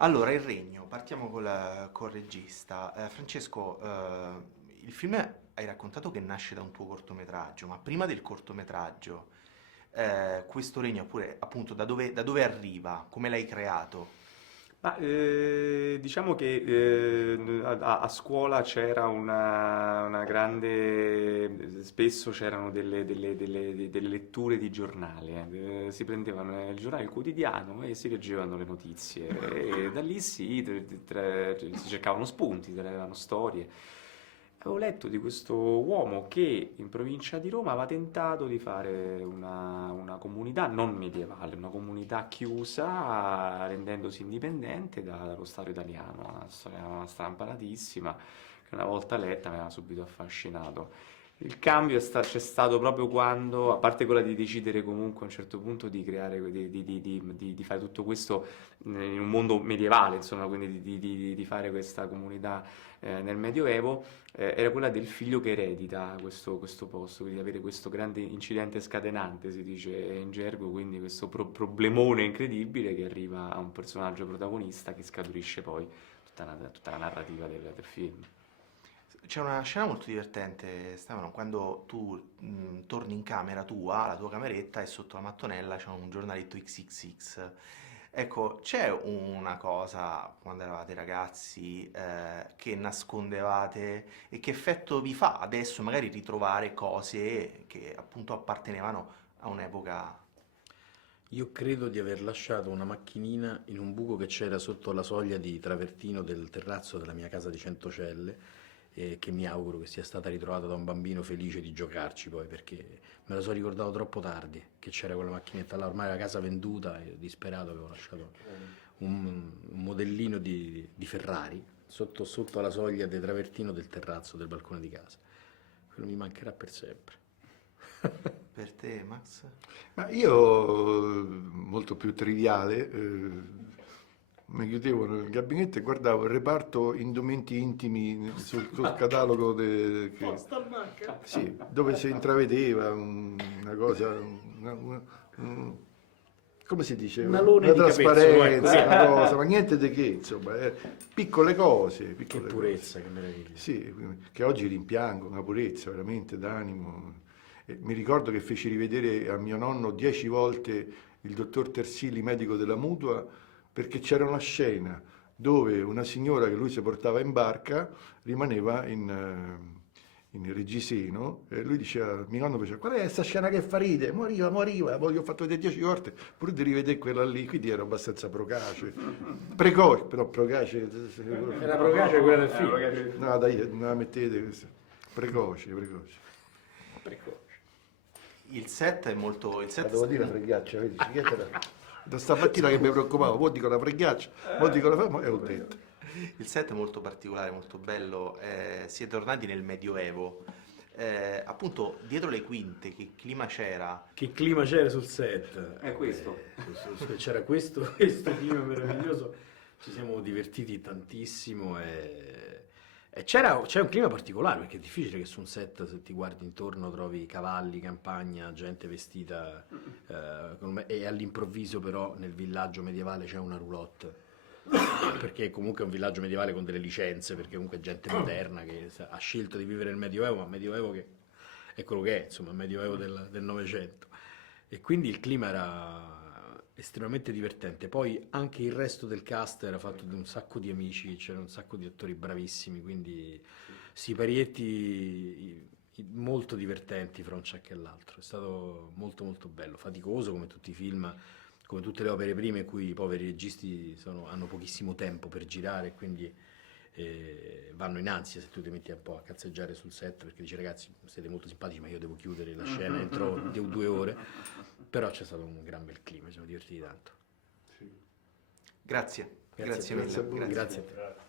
Allora, Il Regno, partiamo col regista. Francesco, il film hai raccontato che nasce da un tuo cortometraggio, ma prima del cortometraggio, questo regno, oppure appunto da dove arriva? Come l'hai creato? Ma diciamo che a scuola c'era una grande, spesso c'erano delle letture di giornale, si prendevano il giornale, il quotidiano e si leggevano le notizie e da lì si cercavano spunti, si traevano storie. Avevo letto di questo uomo che in provincia di Roma aveva tentato di fare una comunità non medievale, una comunità chiusa, rendendosi indipendente dallo Stato italiano. Una storia strampalatissima che una volta letta mi aveva subito affascinato. Il cambio c'è stato proprio quando, a parte quella di decidere comunque a un certo punto di creare, di fare tutto questo in un mondo medievale, insomma, quindi di fare questa comunità nel Medioevo, era quella del figlio che eredita questo posto, quindi avere questo grande incidente scatenante, si dice in gergo, quindi questo problemone incredibile che arriva a un personaggio protagonista che scaturisce poi tutta la narrativa del film. C'è una scena molto divertente, Stefano, quando tu torni in camera tua, la tua cameretta, e sotto la mattonella c'è un giornaletto XXX. Ecco, c'è una cosa, quando eravate ragazzi, che nascondevate e che effetto vi fa adesso magari ritrovare cose che appunto appartenevano a un'epoca. Io credo di aver lasciato una macchinina in un buco che c'era sotto la soglia di travertino del terrazzo della mia casa di Centocelle, che mi auguro che sia stata ritrovata da un bambino felice di giocarci poi, perché me la sono ricordato troppo tardi che c'era quella macchinetta là, ormai la casa venduta e disperato avevo lasciato un modellino di Ferrari sotto la soglia del travertino del terrazzo del balcone di casa. Quello mi mancherà per sempre. Per te, Max? Ma io, molto più triviale, mi chiudevo nel gabinetto e guardavo il reparto indumenti intimi sul catalogo sì, dove si intravedeva una cosa, un- come si dice? Un alone Una di capezzolo, ecco. trasparenza, una cosa, ma niente di che, insomma, piccole cose, Che piccole cose. purezza, che meraviglia. Sì, che oggi rimpiango, una purezza veramente d'animo. E mi ricordo che feci rivedere a mio nonno 10 volte il dottor Tersili, medico della Mutua, perché c'era una scena dove una signora che lui si portava in barca rimaneva in Reggiseno e lui diceva, mio nonno faceva, qual è questa scena che fa ride? Moriva, poi gli ho fatto vedere 10 volte, pure di rivedere quella lì, quindi ero abbastanza procace. Precoce, però procace. Era procace quella del film. No, dai, non la mettete questa. Precoce, precoce. Precoce. Il set è molto. Il La set. devo dire la freghiaccia, vedi? Da stamattina che mi preoccupavo, poi dico la freghiaccia, poi dico la fama e ho detto. Il set è molto particolare, molto bello. Siete tornati nel Medioevo. Appunto, dietro le quinte, che clima c'era? Che clima c'era sul set? È questo. C'era questo clima meraviglioso, ci siamo divertiti tantissimo e c'è un clima particolare perché è difficile che su un set se ti guardi intorno trovi cavalli, campagna, gente vestita e all'improvviso però nel villaggio medievale c'è una roulotte. Perché comunque è un villaggio medievale con delle licenze, perché comunque è gente moderna che ha scelto di vivere nel Medioevo, ma il Medioevo che è quello che è, insomma, il Medioevo del Novecento. E quindi il clima era estremamente divertente. Poi anche il resto del cast era fatto di un sacco di amici, c'erano un sacco di attori bravissimi, quindi siparietti molto divertenti fra un ciak e l'altro. È stato molto molto bello, faticoso come tutti i film, come tutte le opere prime in cui i poveri registi hanno pochissimo tempo per girare, quindi vanno in ansia se tu ti metti un po' a cazzeggiare sul set perché dici ragazzi siete molto simpatici ma io devo chiudere la scena entro 2 ore, però c'è stato un gran bel clima, ci siamo divertiti tanto. Grazie, Grazie grazie a te. mille. Grazie a voi. Grazie. Grazie a te.